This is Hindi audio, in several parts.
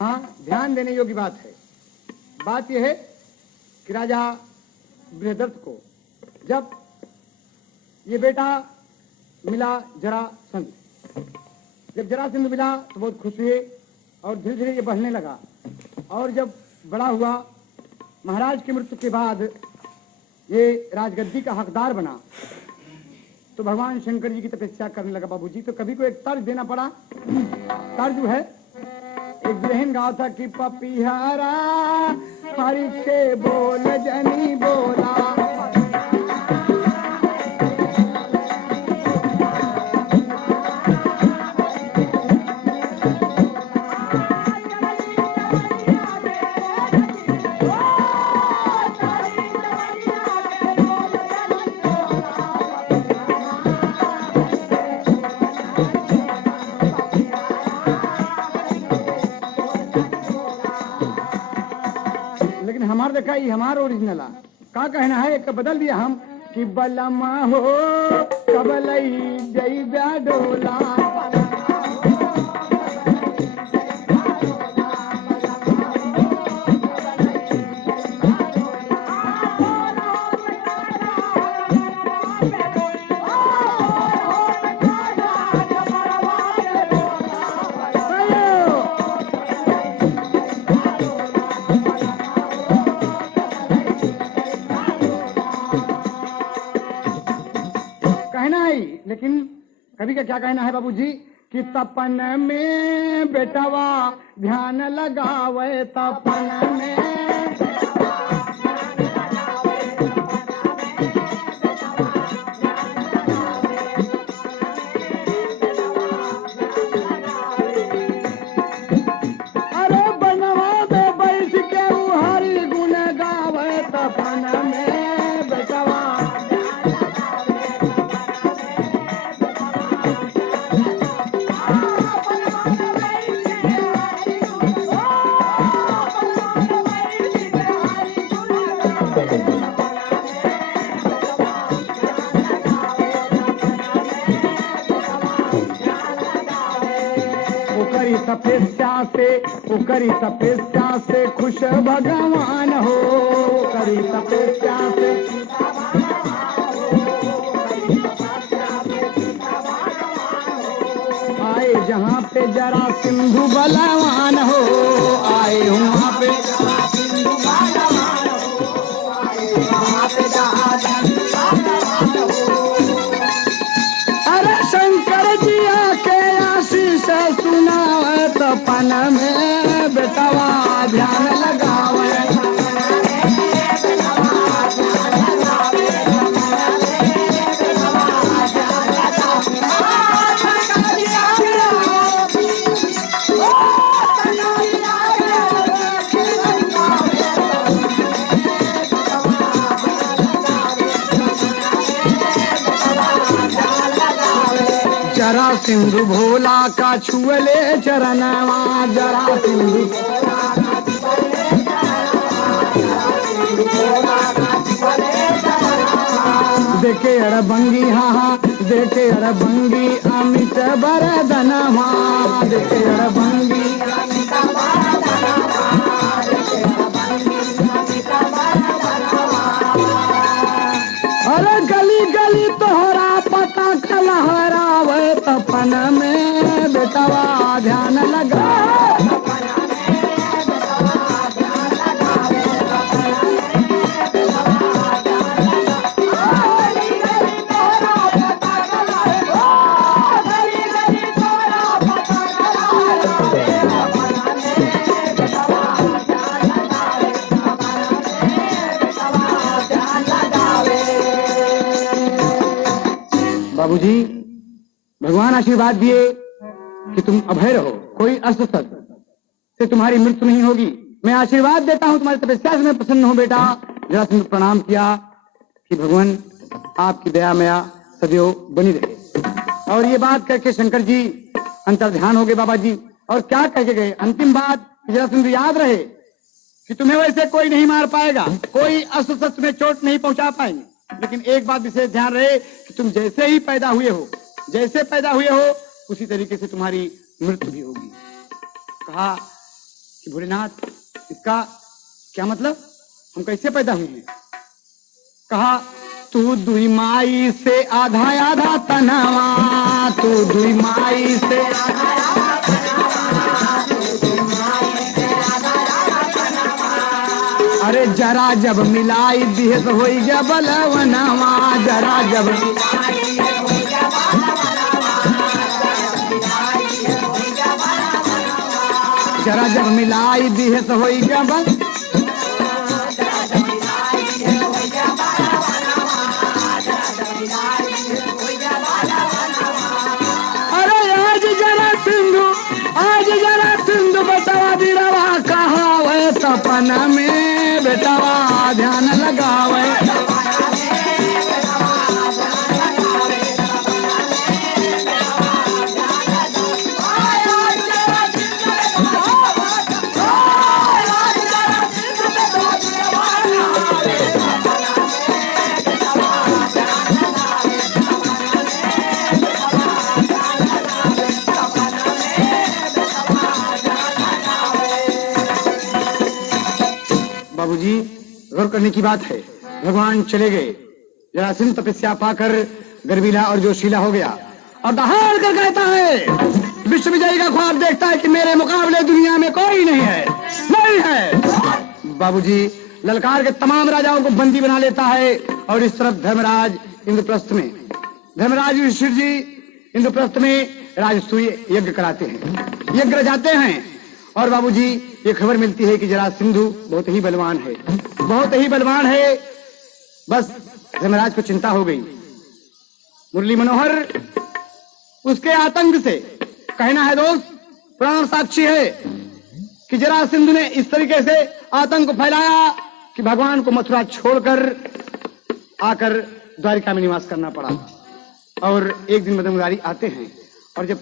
हाँ, ध्यान देने योग्य बात है। बात यह है कि राजा बृहदत्त को जब ये बेटा मिला जरासंध, जब जरासंध मिला तो बहुत खुश हुए और धीरे धीरे ये बढ़ने लगा। और जब बड़ा हुआ, महाराज की मृत्यु के बाद ये राजगद्दी का हकदार बना, तो भगवान शंकर जी की तपस्या करने लगा बाबूजी। तो कभी को एक तर्ज देना पड़ा। तर्ज है, एक दुल्हन गाँव था कि पपिहरा हरि के बोल जनी बोला, देखा ये हमारा ओरिजिनल का कहना है। एक बदल दिया हम कि बलमा हो कबलई जई डोला, लेकिन कभी का क्या कहना है बाबूजी कि तपन में बेटवा ध्यान लगावे, तपन में अरे बनवा दे बैठ के हरि गुण गावे, तपन में बेटवा करी तपस्या से खुश भगवान हो, करी तपस्या से आए जहाँ पे जरा सिंधु बलवान हो, आए वहाँ पे जरा सिंधु बलवान हो, आए वहाँ पे जहाँ बलवान हो। अरे शंकर जी आके आशीष सुनावे, तपन में बेटवा ध्यान लगावे, जरा सिंधु भोला का छुअले चरणवा, जरा सिंधु देखे अड़बंगी, हाँ हाँ देखे अड़बंगी अमित बरदनवा, देखे अड़बंगी अरे गली गली तोहरा पता कलहरावे, तपन में बेटवा ध्यान लगा, बाबूजी भगवान आशीर्वाद दिए कि तुम अभय रहो, कोई अस्त्र से तुम्हारी मृत्यु नहीं होगी। मैं आशीर्वाद देता हूं, तुम्हारी तपस्या से मैं प्रसन्न हूं बेटा। जरासंध प्रणाम किया कि भगवान आपकी दया मया सदैव बनी रहे। और ये बात करके शंकर जी अंतर्ध्यान हो गए बाबा जी। और क्या कह के गए, अंतिम बात जरासंध याद रहे कि तुम्हें वैसे कोई नहीं मार पाएगा, कोई अस्त्र शस्त्र में चोट नहीं पहुंचा पाएंगे, लेकिन एक बात विशेष ध्यान रहे कि तुम जैसे ही पैदा हुए हो, जैसे पैदा हुए हो उसी तरीके से तुम्हारी मृत्यु भी होगी। कहा कि भोलेनाथ इसका क्या मतलब, हम कैसे पैदा हुए हैं। कहा तू दुई माई से आधा आधा तनवा, तू दुई माई से आधा आधा तनवा, अरे जरा जब मिलाई दिहे तो होई गया बलवनवा, जरा जब जरा जब मिलाई दिहे तो होई गया बल। सपन में बेटवा ध्यान लगावे, बाबूजी गौर करने की बात है। भगवान चले गए, जरासंध तपस्या पाकर गर्वीला और जोशीला हो गया और दहाड़ कर कहता है, विश्व विजयी का ख्वाब देखता है कि मेरे मुकाबले दुनिया में कोई नहीं है, नहीं है। बाबूजी ललकार के तमाम राजाओं को बंदी बना लेता है और इस तरफ धर्मराज इंद्रप्रस्थ में, धर्मराज युधिष्ठिर जी इंद्रप्रस्थ में राजसूय यज्ञ कराते हैं, यज्ञ रचाते हैं। और बाबूजी ये खबर मिलती है कि जरासंध बहुत ही बलवान है, बहुत ही बलवान है। बस धर्मराज को चिंता हो गई। मुरली मनोहर उसके आतंक से, कहना है दोस्त, प्राण साक्षी है कि जरासंध ने इस तरीके से आतंक फैलाया कि भगवान को मथुरा छोड़कर आकर द्वारिका में निवास करना पड़ा। और एक दिन मदन मुरारी आते हैं और जब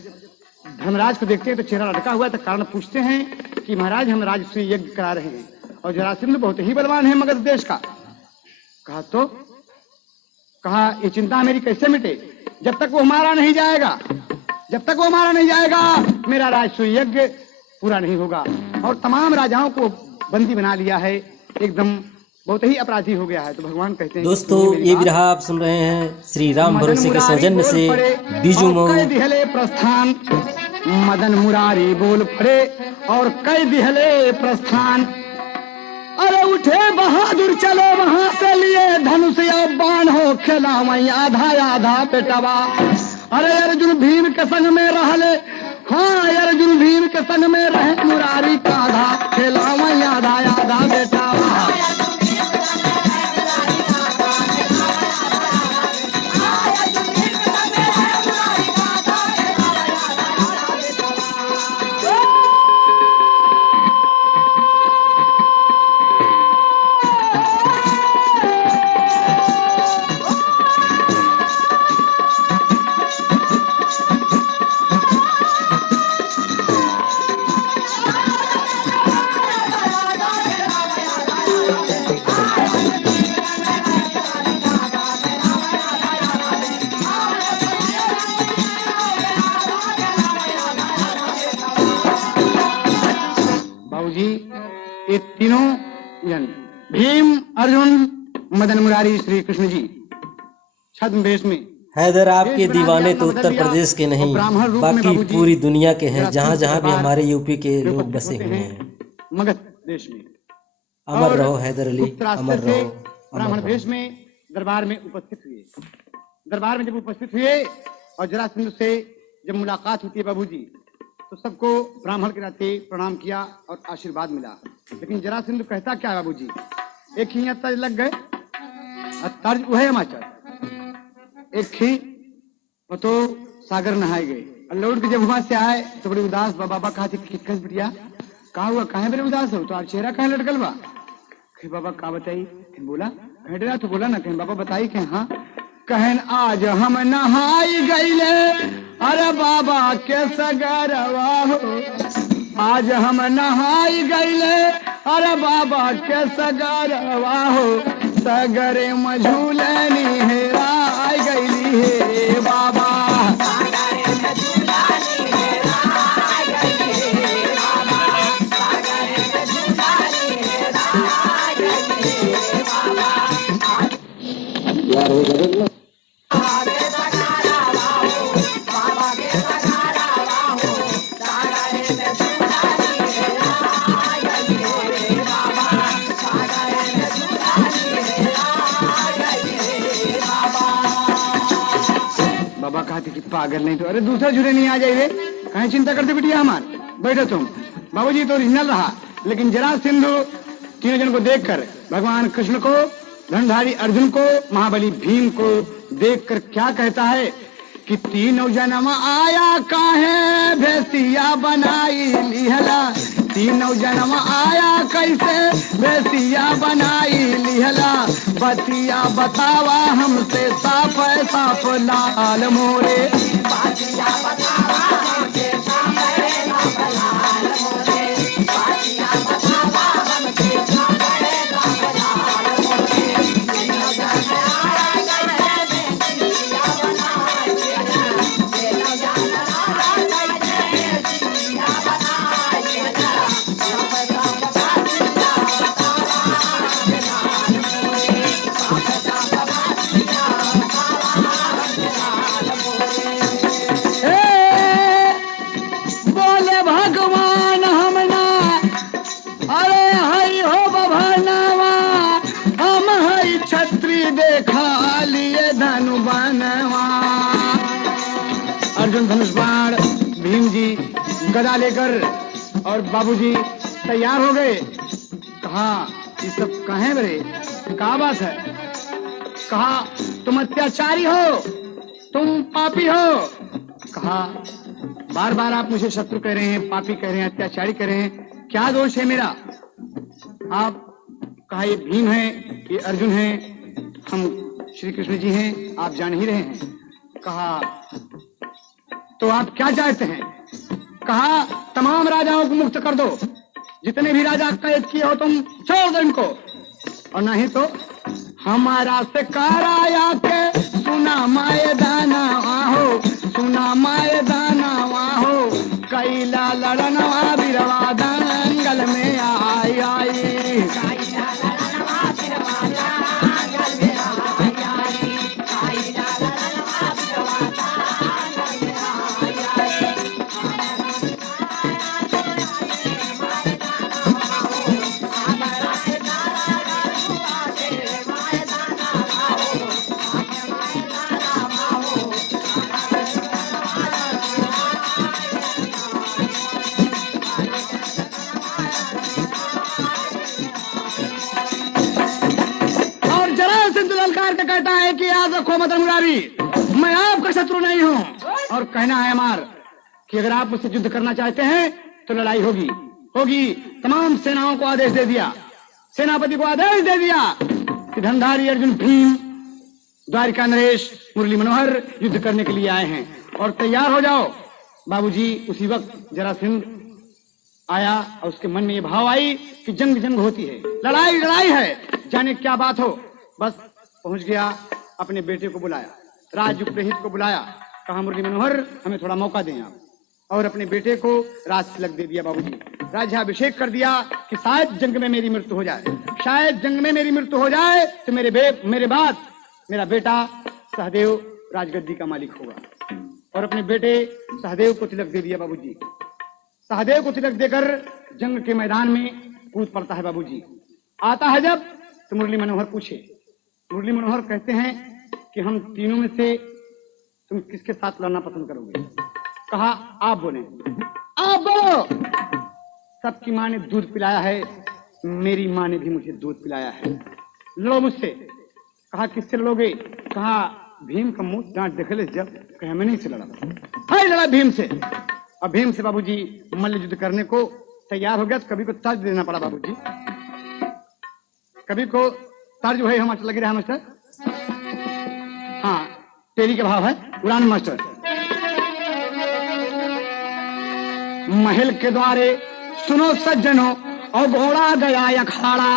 धर्मराज को देखते हैं तो चेहरा लटका हुआ है, तो कारण पूछते हैं कि महाराज हम राजसूय यज्ञ करा रहे हैं और जरासंध बहुत ही बलवान है मगध देश का। कहा तो कहा ये चिंता मेरी कैसे मिटे, जब तक वो हमारा नहीं जाएगा, जब तक वो हमारा नहीं जाएगा मेरा राजसूय यज्ञ पूरा नहीं होगा। और तमाम राजाओं को बंदी बना लिया है, एकदम बहुत ही अपराधी हो गया है। तो भगवान कहते हैं दोस्तों ये विरह आप सुन रहे हैं श्री राम भरोसे के सौजन्य से बीजू मऊ प्रस्थान। मदन मुरारी बोल पड़े और कई दिहले प्रस्थान। अरे उठे बहादुर चलो वहां से लिए धनुष या बाण हो खेला वहीं आधा आधा पेटवा। अरे अर्जुन भीम के संग में रहले, हाँ अर्जुन भीम के संग में रहे मुरारी का आधा खेला वहीं आधा आधा बेटावा। ये तीनों जन भीम, अर्जुन, मदन मुरारी, श्री कृष्ण जी छद्मवेश में। हैदर आपके दीवाने तो उत्तर प्रदेश के नहीं बाकी पूरी दुनिया के हैं, जहाँ जहाँ भी हमारे यूपी के लोग बसे हुए हैं। मगध देश में अमर रहो हैदर अली, अमर रहो। ब्राह्मण वेश में दरबार में उपस्थित हुए। दरबार में जब उपस्थित हुए और जरासंध से जब मुलाकात होती है बाबूजी, तो सबको ब्राह्मण के नाते प्रणाम किया और आशीर्वाद मिला। लेकिन जरासंध कहता क्या है बाबूजी, एक ही यहाँ तर्ज लग गए, तर्ज वह मास्टर एक ही तो सागर नहाए गए और लौट के जब वहां से आए तो बड़े उदास बाबा कहा किस बिटिया कहा हुआ, कहे बड़े उदास हो तो चेहरा कहे लटकल बा। बाबा का बताई, बोला कहे डरा तो बोला ना, कहे बाबा बताई, कहे हाँ, कहन आज हम नहाई गईले, अरे बाबा के सगरवा हो, आज हम नहाई गईले, अरे बाबा के सगरवा हो, सगरे मझूलनी हेराई गईली हे बाबा। सगरे हो जगत बाबा कहते कि पागल नहीं तो, अरे दूसरा जुड़े नहीं आ जाइए, कहीं चिंता करते बिटिया हमार, बैठो तुम। बाबूजी तो ओरिजिनल रहा, लेकिन जरा सिंधु तीनों जन को देखकर, भगवान कृष्ण को, धनुधारी अर्जुन को, महाबली भीम को देखकर क्या कहता है कि तीनों जन्म आया काहे भैंसिया बनाई लिहला, तीनों जन्म आया कैसे भैंसिया बनाई लिहला, बतिया बतावा हमसे साफ साफ लाल मोरे, बतिया बतावा हमसे साफ साफ लाल मोरे, बतिया बतावा हमसे साफ साफ लाल मोरे, तीनों जन्म आया कैसे भैंसिया बनाई लिहला, तीनों जन्म आया कैसे भैंसिया बनाई लिहला, बोले भगवान हमना, अरे हई हो बभनवा, हम हई छत्री देखा लिए धनु बनवा। अर्जुन धनुष बाण, भीम जी गदा लेकर और बाबूजी तैयार हो गए। कहा ये सब कहे बरे, क्या बात है? कहा तुम अत्याचारी हो, तुम पापी हो। कहा बार बार आप मुझे शत्रु कह रहे हैं, पापी कह रहे हैं, अत्याचारी कह रहे हैं, क्या दोष है मेरा? आप कहा ये भीम है, ये अर्जुन है, हम श्री कृष्ण जी हैं, आप जान ही रहे हैं। कहा तो आप क्या चाहते हैं? कहा तमाम राजाओं को मुक्त कर दो, जितने भी राजा कैद किए हो तुम छोड़ दो इनको, और नहीं तो हमारा से कराया के सुना माए दाना हो, सुना माए दाना हो, कैला लड़नवा बिरवा दंगल में आई आई, कहता है कि याद रखो मदन मुरारी, मैं आपका शत्रु नहीं हूं, और कहना है हमार कि अगर आप मुझसे युद्ध करना चाहते हैं तो लड़ाई होगी होगी। तमाम सेनाओं को आदेश दे दिया, सेनापति को आदेश दे दिया कि धनुधारी अर्जुन, भीम, द्वारिका नरेश, मुरली मनोहर युद्ध करने के लिए आए हैं और तैयार हो जाओ। बाबूजी उसी वक्त जरासंध आया और उसके मन में ये भाव आई कि जंग जंग होती है, लड़ाई लड़ाई है, जाने क्या बात हो। बस पहुंच गया, अपने बेटे को बुलाया, राजयुगप्रहित को बुलाया, कहा मुरली मनोहर हमें थोड़ा मौका दें आप, और अपने बेटे को राज तिलक दे दिया बाबूजी, राज्याभिषेक कर दिया कि शायद जंग में मेरी मृत्यु हो जाए, शायद जंग में मेरी मृत्यु हो जाए तो मेरे बाद मेरा बेटा सहदेव राजगद्दी का मालिक होगा। और अपने बेटे सहदेव को तिलक दे दिया बाबूजी। सहदेव को तिलक देकर जंग के मैदान में कूद पड़ता है बाबूजी। आता है जब तो मुरली मनोहर पूछे, मुरली मनोहर कहते हैं कि हम तीनों में से तुम किसके साथ लड़ना पसंद करोगे? कहा आप बोले, आप बोलो। सबकी माँ ने दूध पिलाया है, मेरी माँ ने भी मुझे दूध पिलाया है, लड़ो मुझसे। कहा किससे लड़ोगे? कहा भीम का मुंह डांट देखे ले, जब कहे मैं नहीं से लड़ा, हाय लड़ा भीम से। अब भीम से बाबूजी मल्ल युद्ध करने को तैयार हो गया तो कभी को तर्ज देना पड़ा बाबूजी, कभी को तर्ज है हम लगे रहा मास्टर, हाँ तेरी का भाव है उड़ान मास्टर। महल के द्वारे सुनो सज्जनों और घोड़ा गया अखाड़ा,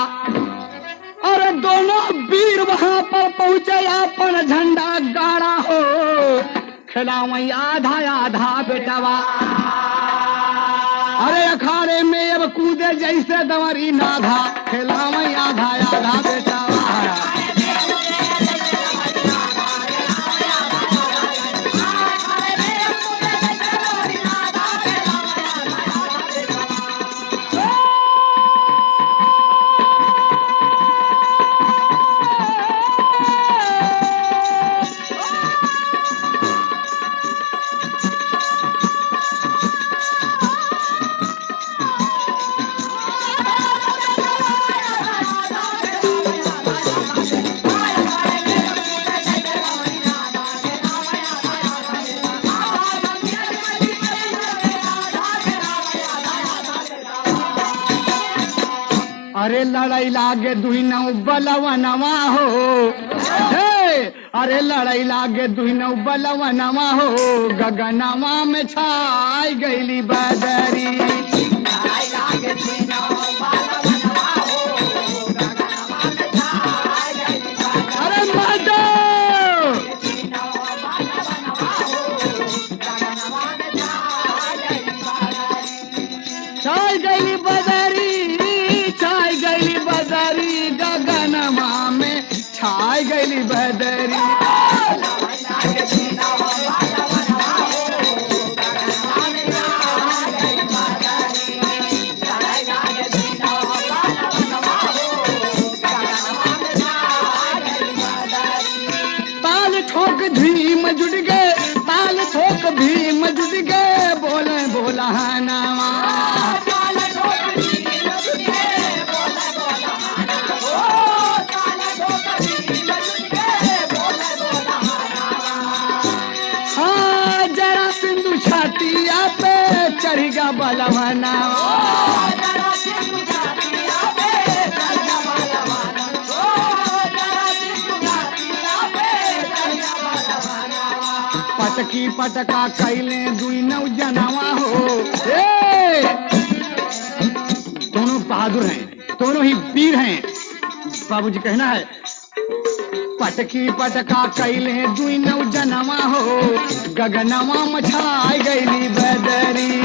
और दोनों वीर वहां पर पहुंचे, अपन झंडा गाड़ा हो, खिलावई आधा आधा बेटवा, अरे अखाड़े में अब कूदे जैसे दंवरी नाधा, खिलावई आधा आधा बेटवा। लड़ाई लागे दुहिनौ बलवनवा हो, अरे लड़ाई लागे दुहिनौ बलवनवा हो, गगनवा में छाई गईली बदरी। अरे माता छाई गईली बदरी, छाई गईली बदरी, गगनमा में छाई गईली बदरी। ताल ठोक भीम जुट गए, ताल ठोक भीम जुट गए, बोले बोला नामा। हाँ जरा सिंधु छातिया पे चढ़ेगा बलवना। पटकी पटका कैले दुई नौ जनवा हो, दोनों बहादुर हैं, दोनों ही वीर हैं। बाबूजी कहना है पटकी पटका कैले दुई नौ जनवा हो, गगनवा मछाई गईली बदरी।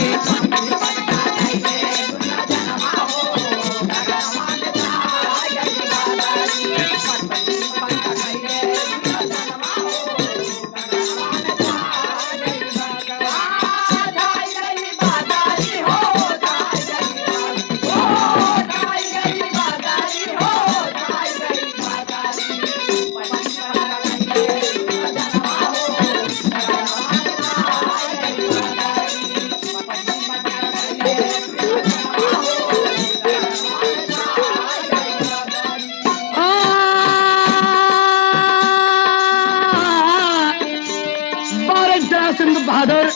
सिंधु बहादुर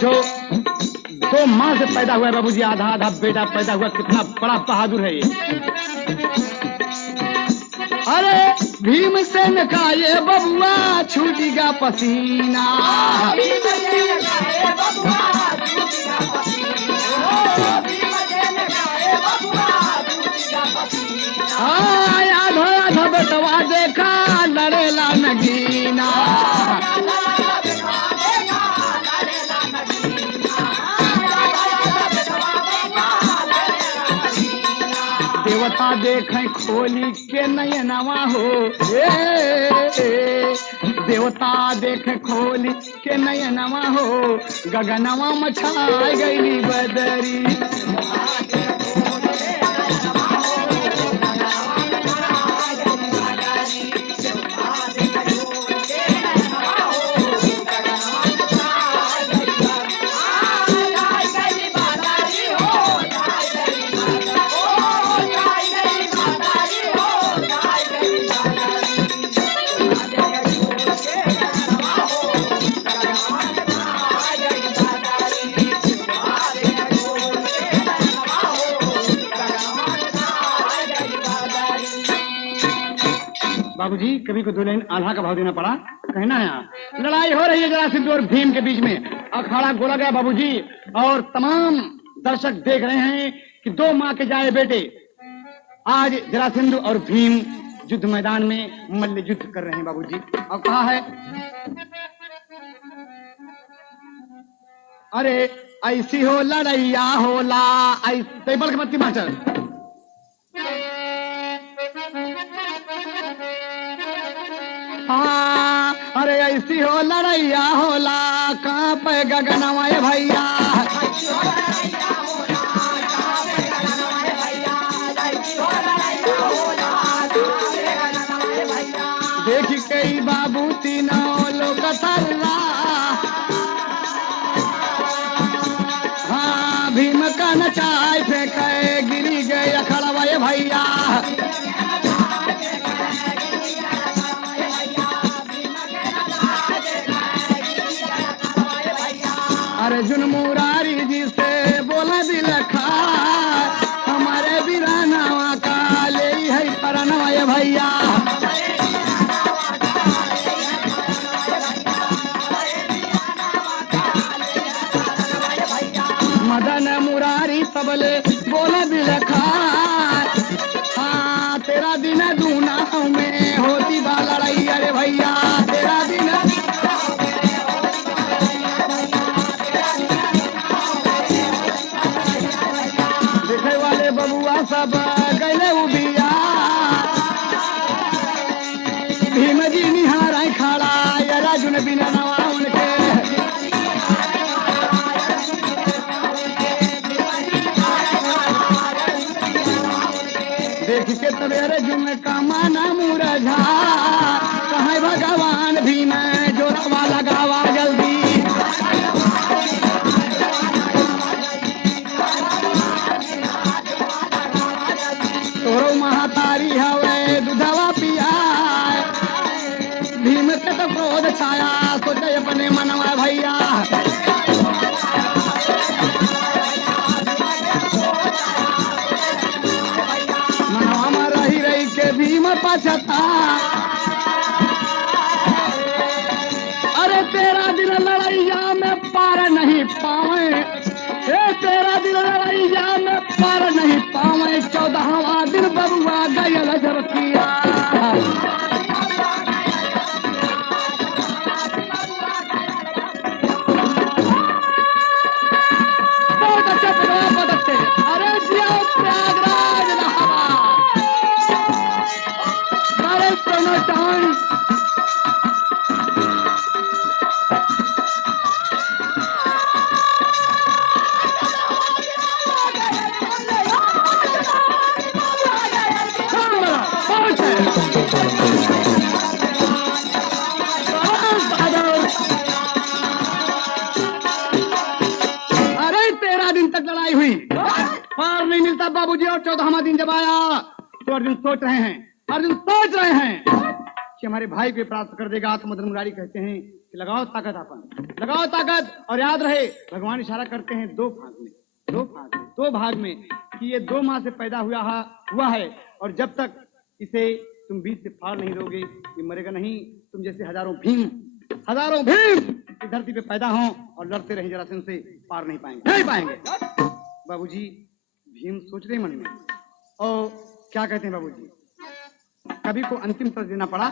जो दो माँ से पैदा हुआ है बाबूजी, आधा आधा बेटा पैदा हुआ, कितना बड़ा बहादुर है ये। अरे भीमसेन का ये बबुआ छूटेगा पसीना, आधा आधा बेटवा देखा लड़ेला नगीना। देवता देखें खोली के नयनवा हो, देवता देखें खोली के नयनवा हो, गगनवा मछाई गईली बदरी। बाबूजी कभी को दो लाइन आल्हा का भाव देना पड़ा। कहना है यहाँ लड़ाई हो रही है जरासंध और भीम के बीच में, अखाड़ा गोला गया बाबूजी, और तमाम दर्शक देख रहे हैं कि दो माँ के जाए बेटे आज जरासंध और भीम युद्ध मैदान में मल्ल युद्ध कर रहे हैं बाबूजी। अब कहा है अरे ऐसी हो लड़ैया होला, ऐसे बल के मत्ती मास्टर। हाँ अरे ऐसी हो लड़ैया होला, कहाँ पे गगनवा भैया। देख कई बाबू तीनों लोग थर्रा, हाँ भीम का नचाई फेंके गिरी गए अखड़वा भैया। अर्जुन मुरारी जी से बोला दिल खा, हमारे वीराना बोले बोला दिल खार। हाँ तेरा दिन दूना में होती बा लड़ाई, अरे भैया तेरा दिन देखे वाले बबुआ सब गए उबिया, भीम जी निहार खड़ा अर्जुन बिना नवा उनके। देख के तबे अर्जुन का माना मुरझा, कहाँ भगवान भीम जोरवा लगावा जल्दी। तोरो महातारी हवे दूधवा पिया, भीम के तो क्रोध छाया सोचे अपने मनवा भैया। मनवा में रही रही के भीम पछता, अरे तेरा दिल लड़ैया में पार नहीं पावे, तेरा दिल लड़ैया में पार नहीं पावे। 14वां दिन बबुआ गयल झरकिया, बहुत अच्छा प्रभाव बदलते। अरे जिया प्रयागराज इलाहाबाद, अरे सोना टाइम बाबूजी। और 14वां दिन जब आया तो अर्जुन सोच रहे हैं कि हमारे भाई को प्राप्त कर देगा। तो मदन मुरारी कहते हैं कि लगाओ ताकत अपन, लगाओ ताकत। और याद रहे भगवान इशारा करते हैं दो भाग में कि ये 2 माह से पैदा हुआ है, और जब तक इसे तुम बीच से फाड़ नहीं दोगे ये मरेगा नहीं। तुम जैसे हजारों भीम इस धरती पे पैदा हों और लड़ते रहे जरासंध से, पार नहीं पाएंगे। बाबूजी भीम सोच रहे मन में, और क्या कहते हैं बाबूजी, कभी को अंतिम तर्ज देना पड़ा।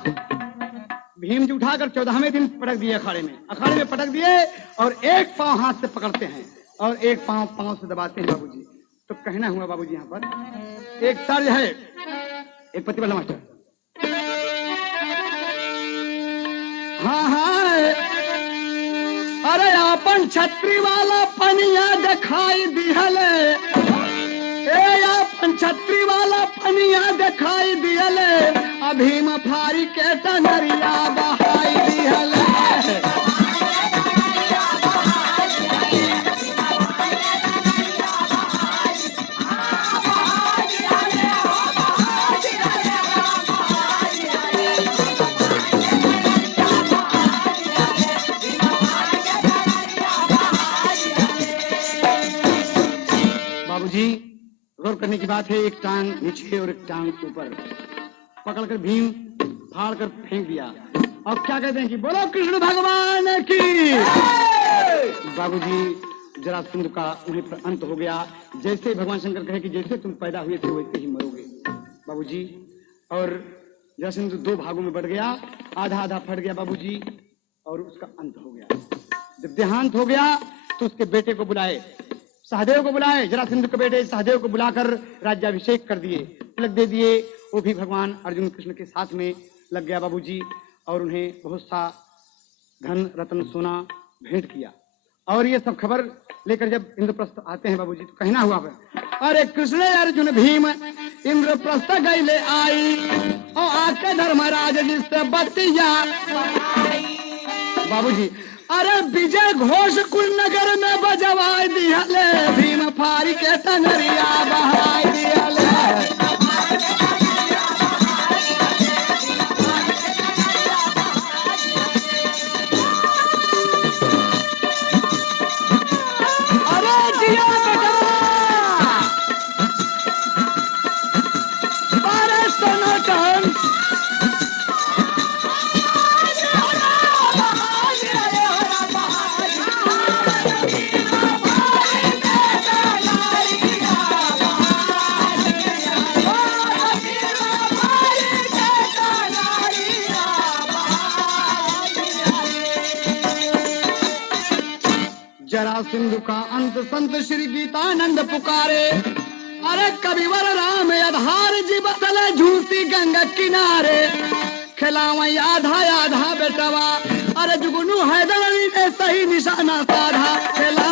भीम जी उठाकर 14वें दिन पटक दिए अखाड़े में पटक दिए, और एक पांव हाथ से पकड़ते हैं और एक पांव से दबाते हैं बाबूजी। तो कहना हुआ बाबूजी यहाँ पर एक तर्ज है, एक प्रतिबल मास्टर। हाँ अरे अपन छतरी वाला पनिया दिखाई दिहले, अपन छतरी वाला पनिया दिखाई दिहले, अभीम फारी के टनरिया बहाई दिहले। बाबूजी गौर करने की बात है, एक टांग नीचे और एक टांग ऊपर पकड़कर भीम फाड़ कर फेंक दिया। और क्या कहते हैं कि बोलो कृष्ण भगवान की। बाबूजी जरासंध का उन्हें पर अंत हो गया। जैसे ही भगवान शंकर कहे कि जैसे तुम पैदा हुए थे वैसे ही मरोगे बाबूजी। और जरासंध 2 भागों में बढ़ गया, आधा फट गया बाबूजी, और उसका अंत हो गया। जब देहांत हो गया तो उसके बेटे को बुलाए, सहदेव को बुलाए, जरासंध के बेटे सहदेव को बुलाकर राज्याभिषेक कर दिए, तिलक दे दिए। वो भी भगवान अर्जुन कृष्ण के साथ में लग गया बाबूजी, और उन्हें बहुत सा धन रत्न सोना भेंट किया। और ये सब खबर लेकर जब इंद्रप्रस्थ आते हैं बाबूजी तो कहना हुआ है, अरे कृष्ण अर्जुन भीम इंद्रप्रस्थ गईले आई, और आके धर्मराज जिससे बतिया बाबूजी। अरे विजय घोष कुल नगर में बजवाई दिहले, भीम फारी के टनरिया बहाई दिहले। अरे जिया बेटा, अरे सनातन सिंधु का अंत संत श्री गीतानंद पुकारे। अरे कविवर राम आधार जीव तले झूठी गंगा किनारे, खिलावई आधा आधा बेटवा, अरे जुगनू हैदर अली ने सही निशाना साधा, खिला